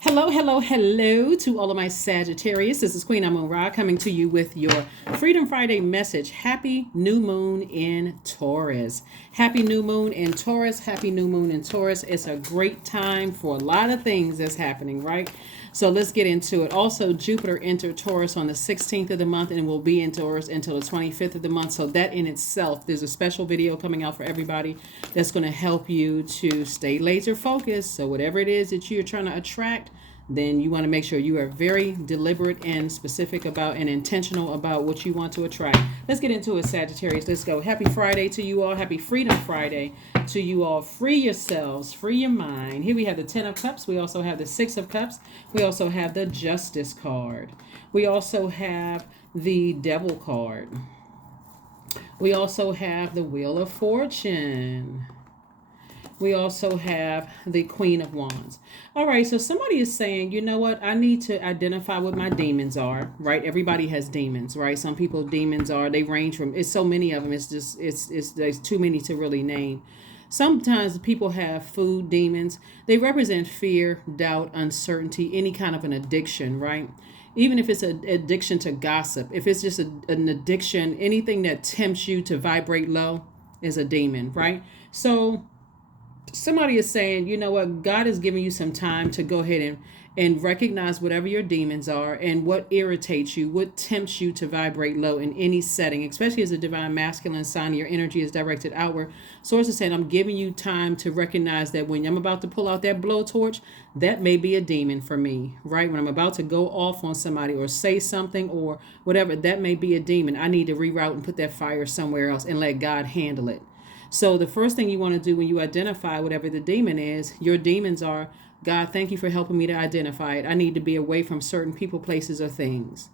Hello, hello, hello to all of my Sagittarius. This is Queen Amun Ra coming to you with your Freedom Friday message. Happy new moon in Taurus. Happy new moon in Taurus. Happy new moon in Taurus. It's a great time for a lot of things that's happening, right? So let's get into it. Also, Jupiter entered Taurus on the 16th of the month and will be in Taurus until the 25th of the month. So that in itself, there's a special video coming out for everybody that's going to help you to stay laser focused. So whatever it is that you're trying to attract, then you want to make sure you are very deliberate and specific about and intentional about what you want to attract. Let's get into it, Sagittarius. Let's go. Happy Friday to you all. Happy Freedom Friday to you all. Free yourselves. Free your mind. Here we have the 10 of Cups. We also have the 6 of Cups. We also have the Justice card. We also have the Devil card. We also have the Wheel of Fortune. We also have the Queen of Wands. All right, so somebody is saying, you know what? I need to identify what my demons are, right? Everybody has demons, right? Some people demons are, they range from, it's so many of them. It's just, there's too many to really name. Sometimes people have food demons. They represent fear, doubt, uncertainty, any kind of an addiction, right? Even if it's an addiction to gossip, if it's just an addiction, anything that tempts you to vibrate low is a demon, right? So somebody is saying, you know what, God is giving you some time to go ahead and recognize whatever your demons are and what irritates you, what tempts you to vibrate low in any setting, especially as a divine masculine sign, your energy is directed outward. Source is saying, I'm giving you time to recognize that when I'm about to pull out that blowtorch, that may be a demon for me, right? When I'm about to go off on somebody or say something or whatever, that may be a demon. I need to reroute and put that fire somewhere else and let God handle it. So the first thing you want to do when you identify whatever the demon is, your demons are, God, thank you for helping me to identify it. I need to be away from certain people, places, or things,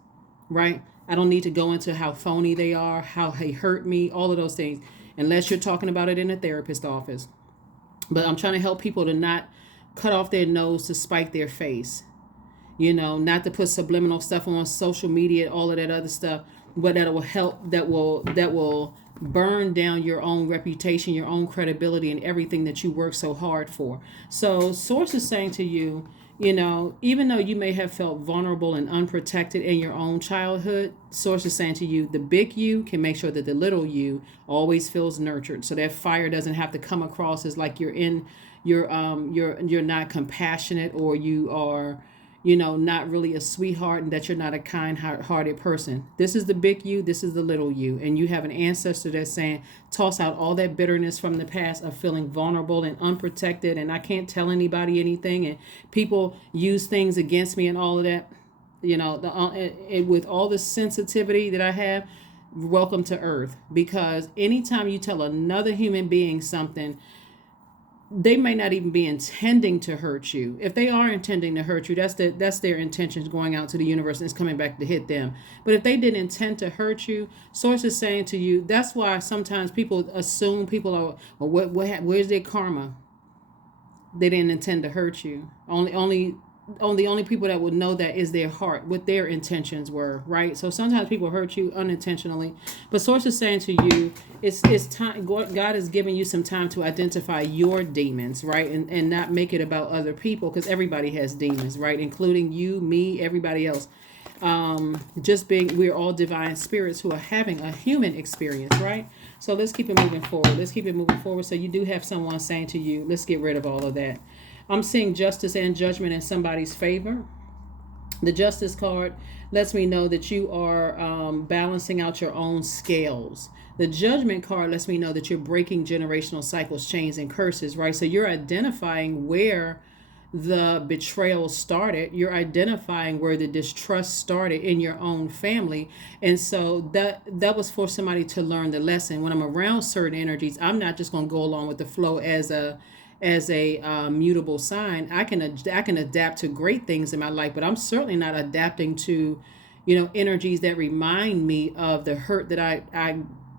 right? I don't need to go into how phony they are, how they hurt me, all of those things, unless you're talking about it in a therapist office. But I'm trying to help people to not cut off their nose to spite their face, not to put subliminal stuff on social media, all of that other stuff, but that will help, that will burn down your own reputation, your own credibility, and everything that you work so hard for. So source is saying to you, even though you may have felt vulnerable and unprotected in your own childhood, source is saying to you, the big you can make sure that the little you always feels nurtured. So that fire doesn't have to come across as like you're not compassionate, or you are not really a sweetheart, and that you're not a kind-hearted person. This is the big you, this is the little you. And you have an ancestor that's saying, toss out all that bitterness from the past of feeling vulnerable and unprotected, and I can't tell anybody anything, and people use things against me and all of that. With all the sensitivity that I have, welcome to Earth. Because anytime you tell another human being something, they may not even be intending to hurt you. If they are intending to hurt you, that's their intentions going out to the universe and it's coming back to hit them. But if they didn't intend to hurt you, source is saying to you, that's why sometimes people assume people are, well, where's their karma? They didn't intend to hurt you. The only people that would know that is their heart, what their intentions were, right? So sometimes people hurt you unintentionally, but source is saying to you, it's time. God is giving you some time to identify your demons, right? And not make it about other people, because everybody has demons, right? Including you, me, everybody else. We're all divine spirits who are having a human experience, right? So let's keep it moving forward. So you do have someone saying to you, let's get rid of all of that. I'm seeing justice and judgment in somebody's favor. The Justice card lets me know that you are balancing out your own scales. The Judgment card lets me know that you're breaking generational cycles, chains, and curses, right? So you're identifying where the betrayal started. You're identifying where the distrust started in your own family. And so that was for somebody to learn the lesson. When I'm around certain energies, I'm not just going to go along with the flow as a mutable sign. I can adapt to great things in my life, but I'm certainly not adapting to, energies that remind me of the hurt that I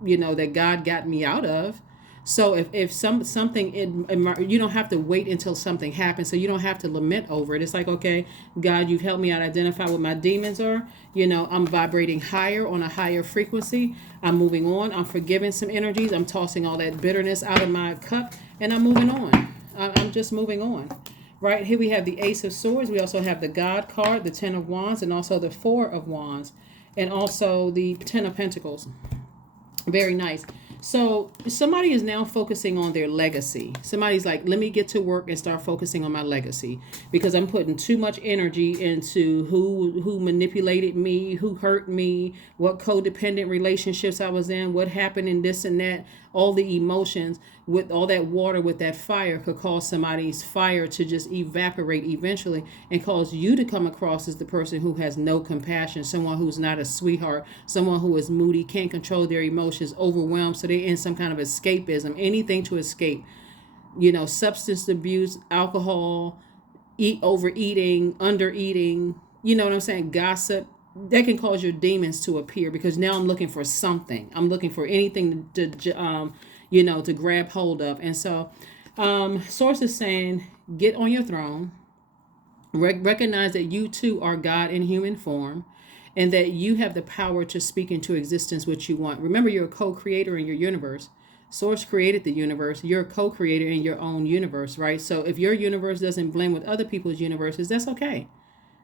that God got me out of. So if something you don't have to wait until something happens, so you don't have to lament over it. It's like, okay, God, you've helped me out identify what my demons are. I'm vibrating higher on a higher frequency. I'm moving on. I'm forgiving some energies. I'm tossing all that bitterness out of my cup, and I'm moving on. I'm just moving on. Right here we have the Ace of Swords. We also have the God card, the Ten of Wands, and also the Four of Wands, and also the Ten of Pentacles. Very nice. So somebody is now focusing on their legacy. Somebody's like, let me get to work and start focusing on my legacy, because I'm putting too much energy into who manipulated me, who hurt me, what codependent relationships I was in, what happened in this and that. All the emotions with all that water, with that fire, could cause somebody's fire to just evaporate eventually and cause you to come across as the person who has no compassion, someone who's not a sweetheart, someone who is moody, can't control their emotions, overwhelmed, so they're in some kind of escapism, anything to escape. Substance abuse, alcohol, overeating, undereating, you know what I'm saying, gossip. That can cause your demons to appear, because now I'm looking for something. I'm looking for anything to grab hold of. And so Source is saying, get on your throne, recognize that you too are God in human form, and that you have the power to speak into existence what you want. Remember, you're a co-creator in your universe. Source created the universe. You're a co-creator in your own universe, right? So if your universe doesn't blend with other people's universes, that's okay.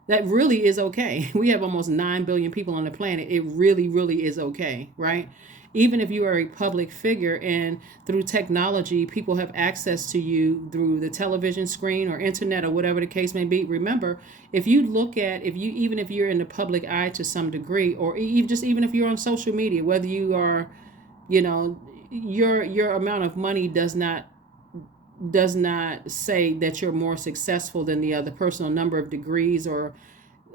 That really is okay. We have almost 9 billion people on the planet. It really, really is okay, right? Even if you are a public figure and through technology, people have access to you through the television screen or internet or whatever the case may be. Remember, even if you're in the public eye to some degree, or even if you're on social media, whether you are, your amount of money does not say that you're more successful than the other person, or number of degrees or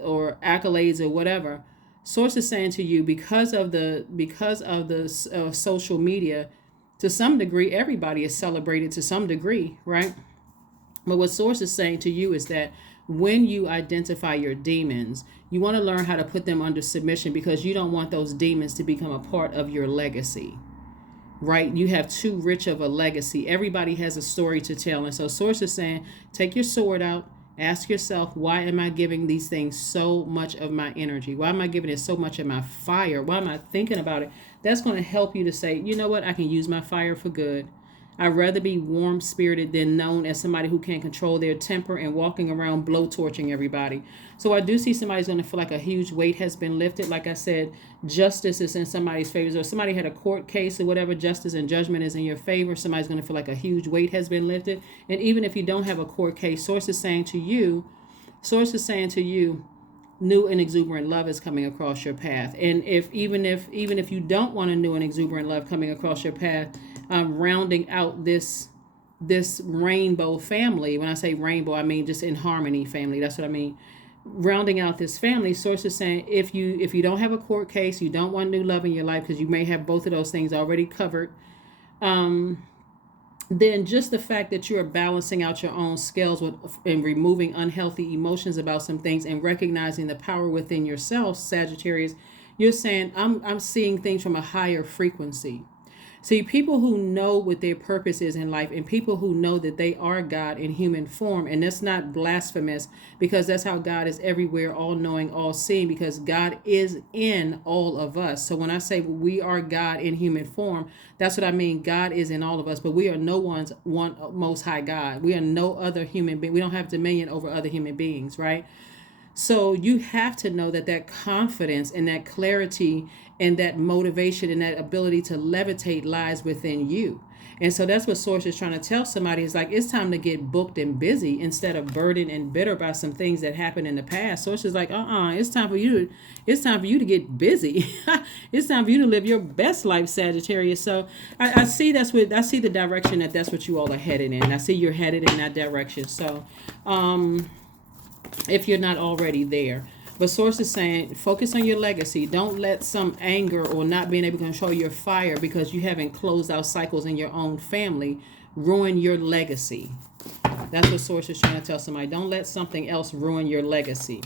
accolades or whatever. Source is saying to you, because of the social media, to some degree, everybody is celebrated to some degree, right? But what Source is saying to you is that when you identify your demons, you want to learn how to put them under submission, because you don't want those demons to become a part of your legacy. Right? You have too rich of a legacy. Everybody has a story to tell. And so Source is saying, take your sword out, ask yourself, why am I giving these things so much of my energy? Why am I giving it so much of my fire? Why am I thinking about it? That's going to help you to say, you know what? I can use my fire for good. I'd rather be warm-spirited than known as somebody who can't control their temper and walking around blowtorching everybody. So I do see somebody's going to feel like a huge weight has been lifted. Like I said, justice is in somebody's favor. Or somebody had a court case or whatever, justice and judgment is in your favor. Somebody's going to feel like a huge weight has been lifted. And even if you don't have a court case, Source is saying to you, new and exuberant love is coming across your path. And even if you don't want a new and exuberant love coming across your path, rounding out this rainbow family. When I say rainbow, I mean just in harmony family. That's what I mean. Rounding out this family, Source is saying, if you don't have a court case, you don't want new love in your life, because you may have both of those things already covered, then just the fact that you're balancing out your own scales and removing unhealthy emotions about some things and recognizing the power within yourself, Sagittarius, you're saying, I'm seeing things from a higher frequency. See, people who know what their purpose is in life, and people who know that they are God in human form, and that's not blasphemous, because that's how God is everywhere, all knowing, all seeing, because God is in all of us. So when I say we are God in human form, that's what I mean. God is in all of us, but we are no one's one most high God. We are no other human being. We don't have dominion over other human beings, right? So you have to know that confidence and that clarity and that motivation and that ability to levitate lies within you. And so that's what Source is trying to tell somebody, is like, it's time to get booked and busy instead of burdened and bitter by some things that happened in the past. Source is like, it's time for you to get busy. It's time for you to live your best life, Sagittarius. So I see the direction that's what you all are headed in. I see you're headed in that direction. So if you're not already there. But Source is saying, focus on your legacy. Don't let some anger or not being able to control your fire because you haven't closed out cycles in your own family ruin your legacy. That's what Source is trying to tell somebody. Don't let something else ruin your legacy.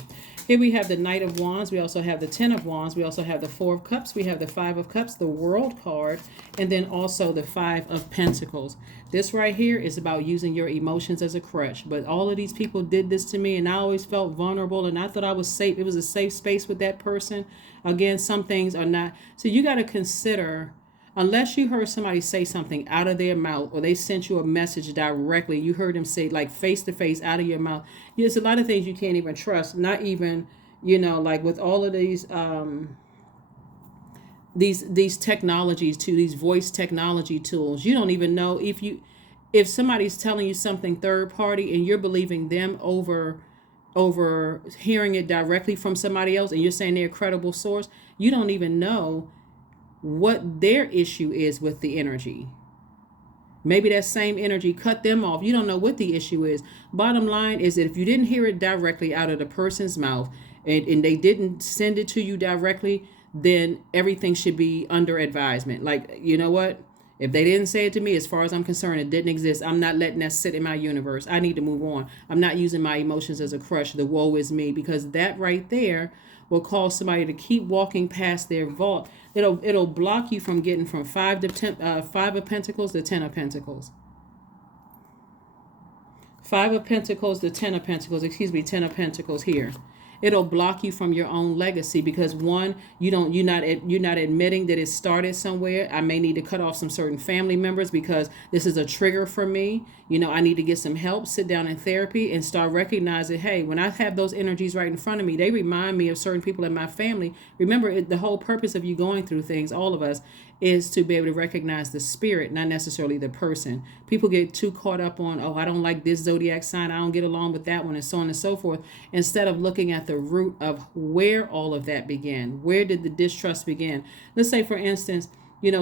Here we have the Knight of Wands. We also have the Ten of Wands. We also have the Four of Cups. We have the Five of Cups, the World card, and then also the Five of Pentacles. This right here is about using your emotions as a crutch. But all of these people did this to me, and I always felt vulnerable, and I thought I was safe. It was a safe space with that person. Again, some things are not. So you got to consider unless you heard somebody say something out of their mouth, or they sent you a message directly, you heard them say like face to face out of your mouth. There's a lot of things you can't even trust, not even, like with all of these technologies too, these voice technology tools. You don't even know if somebody's telling you something third party and you're believing them over hearing it directly from somebody else, and you're saying they're a credible source. You don't even know what their issue is with the energy. Maybe that same energy cut them off. You don't know what the issue is. Bottom line is that if you didn't hear it directly out of the person's mouth, and they didn't send it to you directly, then everything should be under advisement. Like, you know what? If they didn't say it to me, as far as I'm concerned, it didn't exist. I'm not letting that sit in my universe. I need to move on. I'm not using my emotions as a crutch. The woe is me, because that right there will cause somebody to keep walking past their vault. It'll block you from getting from five of Pentacles to 10 of Pentacles. 5 of Pentacles to 10 of Pentacles. 10 of Pentacles here. It'll block you from your own legacy, because one, you're not admitting that it started somewhere. I may need to cut off some certain family members because this is a trigger for me. I need to get some help, sit down in therapy, and start recognizing, hey, when I have those energies right in front of me, they remind me of certain people in my family. Remember, the whole purpose of you going through things, all of us, is to be able to recognize the spirit, not necessarily the person. People get too caught up on, I don't like this zodiac sign, I don't get along with that one, and so on and so forth, instead of looking at the root of where all of that began. Where did the distrust begin? Let's say, for instance,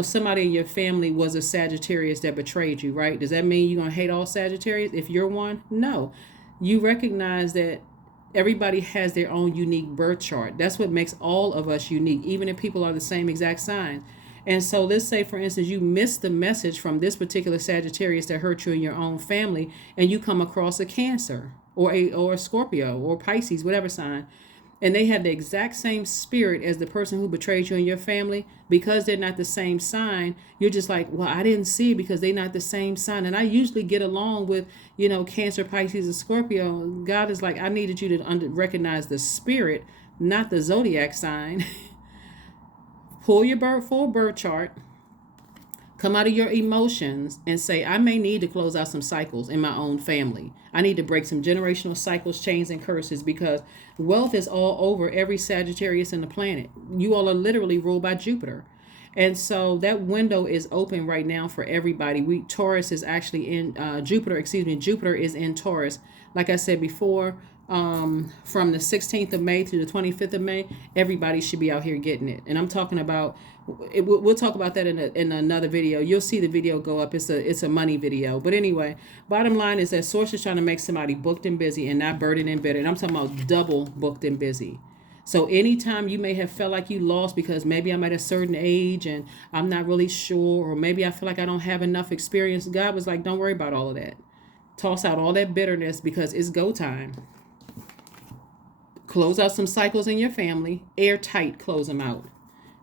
somebody in your family was a Sagittarius that betrayed you, right? Does that mean you're going to hate all Sagittarius if you're one? No. You recognize that everybody has their own unique birth chart. That's what makes all of us unique, even if people are the same exact sign. And so let's say, for instance, you missed the message from this particular Sagittarius that hurt you in your own family, and you come across a Cancer or a Scorpio or Pisces, whatever sign, and they have the exact same spirit as the person who betrayed you in your family. Because they're not the same sign, you're just like, well, I didn't see it because they're not the same sign. And I usually get along with, Cancer, Pisces, and Scorpio. God is like, I needed you to recognize the spirit, not the zodiac sign. Pull your full birth chart, come out of your emotions, and say, I may need to close out some cycles in my own family. I need to break some generational cycles, chains, and curses, because wealth is all over every Sagittarius in the planet. You all are literally ruled by Jupiter. And so that window is open right now for everybody. Taurus is actually in Jupiter is in Taurus. Like I said before, from the 16th of May to the 25th of May, everybody should be out here getting it. And I'm talking about, we'll talk about that in another video. You'll see the video go up. It's a money video. But anyway, bottom line is that Source is trying to make somebody booked and busy and not burdened and bitter. And I'm talking about double booked and busy. So anytime you may have felt like you lost because maybe I'm at a certain age and I'm not really sure, or maybe I feel like I don't have enough experience, God was like, don't worry about all of that. Toss out all that bitterness, because it's go time. Close out some cycles in your family. Airtight, close them out.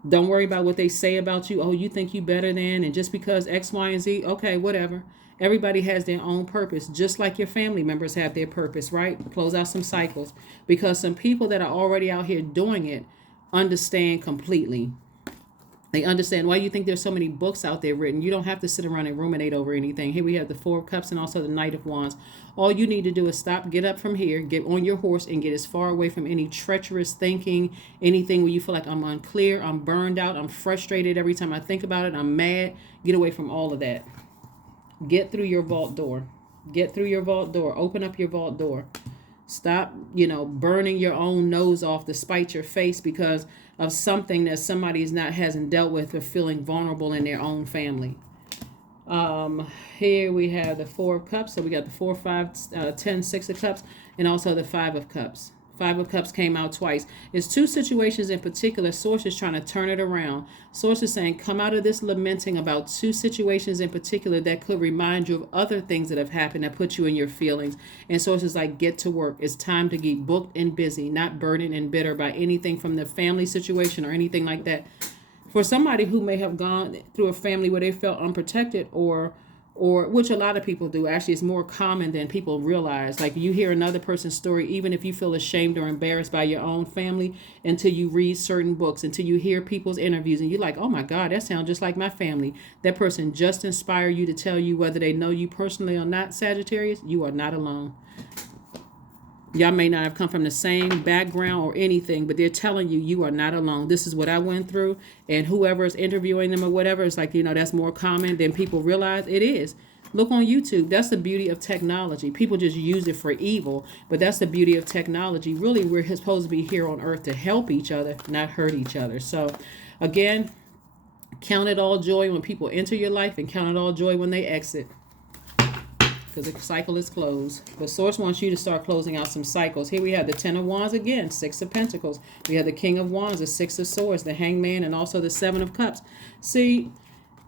Don't worry about what they say about you. Oh, you think you better than, and just because X, Y, and Z, okay, whatever. Everybody has their own purpose, just like your family members have their purpose, right? Close out some cycles, because some people that are already out here doing it understand completely. They understand why you think there's so many books out there written. You don't have to sit around and ruminate over anything. Here we have the Four of Cups and also the Knight of Wands. All you need to do is stop, get up from here, get on your horse, and get as far away from any treacherous thinking, anything where you feel like I'm unclear, I'm burned out, I'm frustrated every time I think about it, I'm mad. Get away from all of that. Get through your vault door. Get through your vault door. Open up your vault door. Stop, burning your own nose off to spite your face because of something that somebody hasn't dealt with, or feeling vulnerable in their own family. Here we have the Four of Cups. So we got the 4, 5, 10, 6 of Cups, and also the 5 of Cups. 5 of Cups came out twice. It's two situations in particular. Source is trying to turn it around. Source is saying, come out of this lamenting about two situations in particular that could remind you of other things that have happened that put you in your feelings. And Source is like, get to work. It's time to get booked and busy, not burdened and bitter by anything from the family situation or anything like that. For somebody who may have gone through a family where they felt unprotected, or or which a lot of people do. Actually, it's more common than people realize. Like, you hear another person's story, even if you feel ashamed or embarrassed by your own family, until you read certain books, until you hear people's interviews, and you're like, oh my God, that sounds just like my family. That person just inspired you to tell you, whether they know you personally or not, Sagittarius, you are not alone. Y'all may not have come from the same background or anything, but they're telling you, you are not alone. This is what I went through. And whoever is interviewing them or whatever, it's like, that's more common than people realize. It is. Look on YouTube. That's the beauty of technology. People just use it for evil, but that's the beauty of technology. Really, we're supposed to be here on earth to help each other, not hurt each other. So again, count it all joy when people enter your life, and count it all joy when they exit, because the cycle is closed. But Source wants you to start closing out some cycles. Here we have the Ten of Wands again, Six of Pentacles. We have the King of Wands, the Six of Swords, the Hangman, and also the Seven of Cups. See,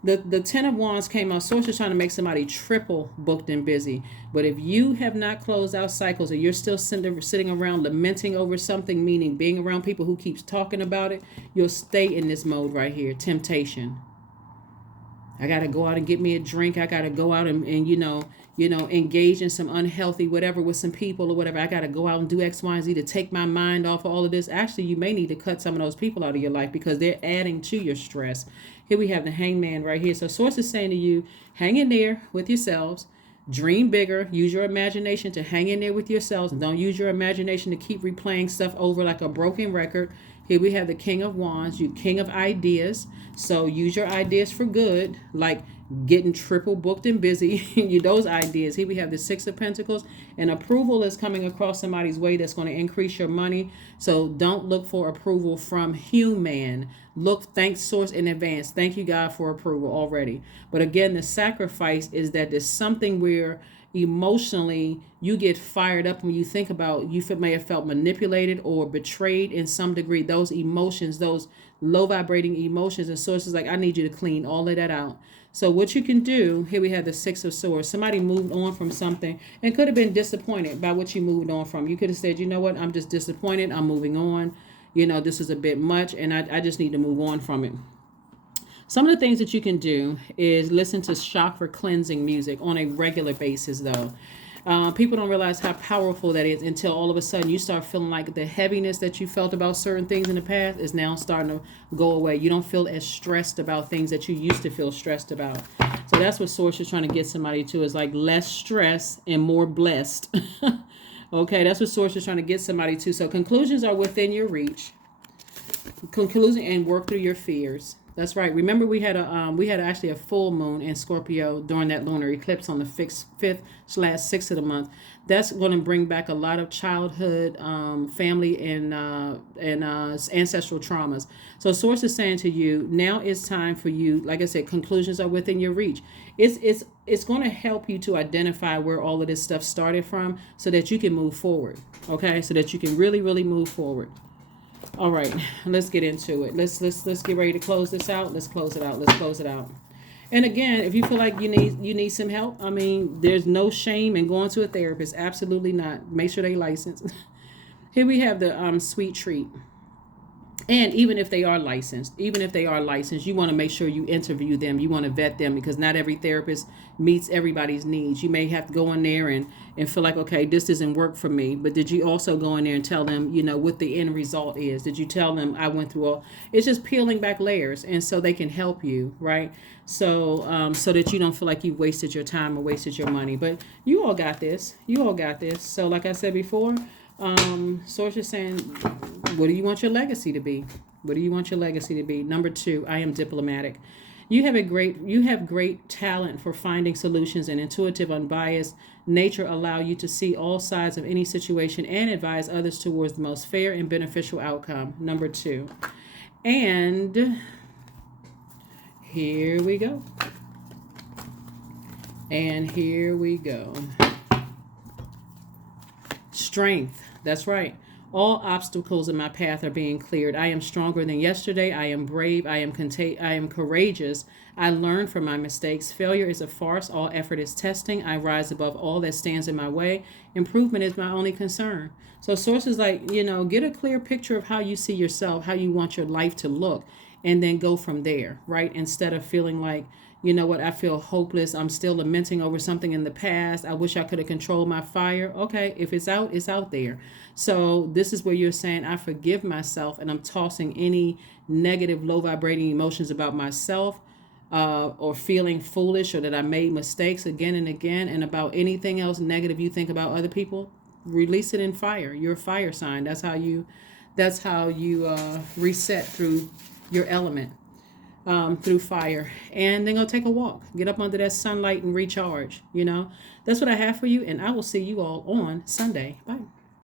the Ten of Wands came out. Source is trying to make somebody triple booked and busy. But if you have not closed out cycles, or you're still sitting around lamenting over something, meaning being around people who keeps talking about it, you'll stay in this mode right here, temptation. I got to go out and get me a drink. I got to go out and engage in some unhealthy whatever with some people or whatever. I got to go out and do X, Y, and Z to take my mind off of all of this. Actually, you may need to cut some of those people out of your life, because they're adding to your stress. Here we have the Hangman right here. So Source is saying to you, hang in there with yourselves. Dream bigger. Use your imagination to hang in there with yourselves. And don't use your imagination to keep replaying stuff over like a broken record. Here we have the King of Wands, you King of Ideas. So use your ideas for good, like getting triple booked and busy. Those ideas. Here we have the Six of Pentacles, and approval is coming across somebody's way that's going to increase your money. So don't look for approval from human. Thank Source in advance. Thank you, God, for approval already. But again, the sacrifice is that there's something where emotionally you get fired up when you think about, you may have felt manipulated or betrayed in some degree. Those emotions, those low vibrating emotions, and Source is like, I need you to clean all of that out. So what you can do, here we have the Six of Swords. Somebody moved on from something and could have been disappointed by what you moved on from. You could have said, you know what, I'm just disappointed. I'm moving on. This is a bit much, and I just need to move on from it. Some of the things that you can do is listen to chakra cleansing music on a regular basis, though. People don't realize how powerful that is until all of a sudden you start feeling like the heaviness that you felt about certain things in the past is now starting to go away. You don't feel as stressed about things that you used to feel stressed about. So that's what Source is trying to get somebody to, is like less stress and more blessed. Okay, that's what Source is trying to get somebody to. So conclusions are within your reach. Conclusion and work through your fears. That's right. Remember, we had actually a full moon in Scorpio during that lunar eclipse on the 5th/6th of the month. That's going to bring back a lot of childhood, family, and ancestral traumas. So Source is saying to you, now it's time for you. Like I said, conclusions are within your reach. It's going to help you to identify where all of this stuff started from, so that you can move forward. Okay, so that you can really, really move forward. All right, let's get into it. Let's get ready to close this out. Let's close it out. And again, if you feel like you need some help, I mean, there's no shame in going to a therapist. Absolutely not. Make sure they licensed. Here we have the sweet treat. And even if they are licensed, you want to make sure you interview them. You want to vet them, because not every therapist meets everybody's needs. You may have to go in there and feel like, okay, this doesn't work for me. But did you also go in there and tell them, what the end result is? Did you tell them I went through all? It's just peeling back layers, and so they can help you, right? So so that you don't feel like you've wasted your time or wasted your money. But you all got this. So like I said before, Source is saying, what do you want your legacy to be? Number 2, I am diplomatic. You have great talent for finding solutions, and intuitive, unbiased nature allow you to see all sides of any situation and advise others towards the most fair and beneficial outcome. Number 2. And here we go. Strength. That's right. All obstacles in my path are being cleared. I am stronger than yesterday. I am brave. I am courageous. I learn from my mistakes. Failure is a farce. All effort is testing. I rise above all that stands in my way. Improvement is my only concern. So Source is like, get a clear picture of how you see yourself, how you want your life to look, and then go from there, right? Instead of feeling like, You know what? I feel hopeless. I'm still lamenting over something in the past. I wish I could have controlled my fire. Okay, if it's out there. So this is where you're saying, I forgive myself, and I'm tossing any negative, low vibrating emotions about myself, or feeling foolish, or that I made mistakes again and again, and about anything else negative you think about other people. Release it in fire. You're a fire sign. That's how you reset through your element, through fire. And then go take a walk. Get up under that sunlight and recharge. That's what I have for you. And I will see you all on Sunday. Bye.